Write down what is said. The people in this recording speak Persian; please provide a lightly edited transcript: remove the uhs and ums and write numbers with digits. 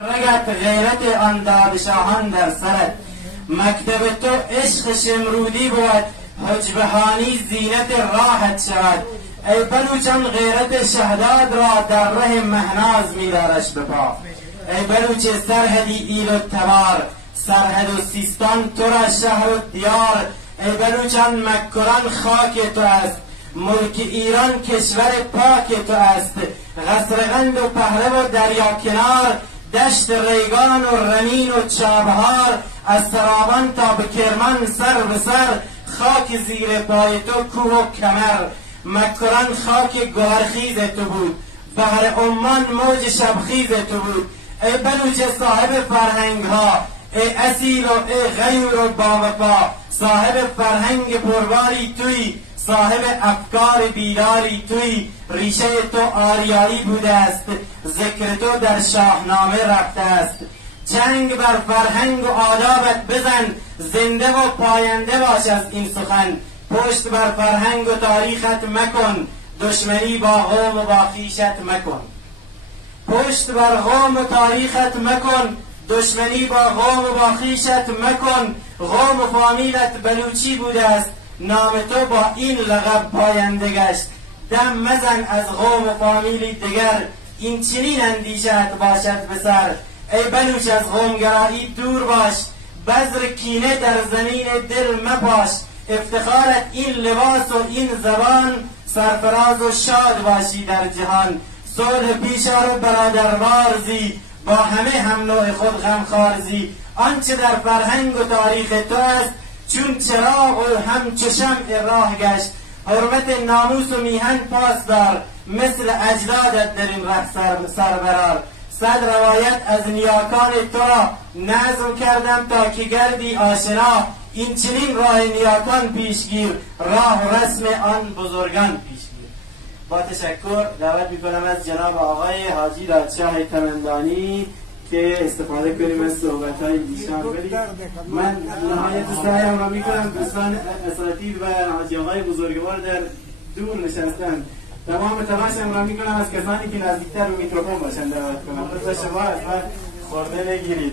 رگت غیرت آن دادشاهان در سرت. مکتب تو عشق شمرودی بود، حجبهانی زینت راحت شود. ای بلوچان غیرت شهداد را در ره مهناز می‌دارش به پا. ای بلوچ سرحدی ایل و تبار، سرحد و سیستان تو را شهر و دیار. ای بلوچان مکران خاک تو است، ملک ایران کشور پاک تو است. قصرقند و پهلو و دریا کنار، دشت ریگان و رنین و چابهار. از سرابان تا به کرمان سر به سر، خاک زیر پای تو کوه و کمر. مکران خاک گوهرخیز تو بود، بحر عمان موج شبخیز تو بود. ای بلوچ صاحب فرهنگ ها، ای اصیل و ای غیور و باوفا. صاحب فرهنگ پرباری توی، صاحب افکار بیداری توی. ریشه تو آریایی بوده است، ذکر تو در شاهنامه رفته است. چنگ بر فرهنگ و آدابت بزن، زنده و پاینده باش از این سخن. پشت بر فرهنگ و تاریخت مکن، دشمنی با قوم و با خویشت مکن. پشت بر قوم و تاریخت مکن، دشمنی با قوم و با خویشت مکن. قوم و فامیلت بلوچی بوده است، نام تو با این لقب پاینده گشت. دم مزن از قوم و فامیلی دیگر، این چنین اندیشت باشد به سر. ای بلوچ از قومگرایی دور باش، بذر کینه در زمین دل مپاش. افتخارت این لباس و این زبان، سرفراز و شاد باشی در جهان. صلح پیش آر برادروار زی، با همه هم نوع خود غمخوار زی. آنچه در فرهنگ و تاریخ تو است، چون چراغ و همچو شمع راه گشت. حرمت ناموس و میهن پاس دار، مثل اجدادت در این ره سربرار. صد روایت از نیاکان تو را نظم کردم تا که گردی آشنا. این چنین راه نیاکان پیشگیر، راه و رسم آن بزرگان پیشگیر. با تشکر دعوت میکنم از جناب آقای حاجی دادشاه تمندانی که استفاده کنیم از صحبت‌های ایشان. من نهایت سعیم را میکنم دوستان اساتید و حاجی آقای بزرگوار در دور نشستن، تمام تلاشم را میکنم از کسانی که نزدیکتر به میکروفون باشند دعوت کنم. لطفا شما از من خورده نگیرید.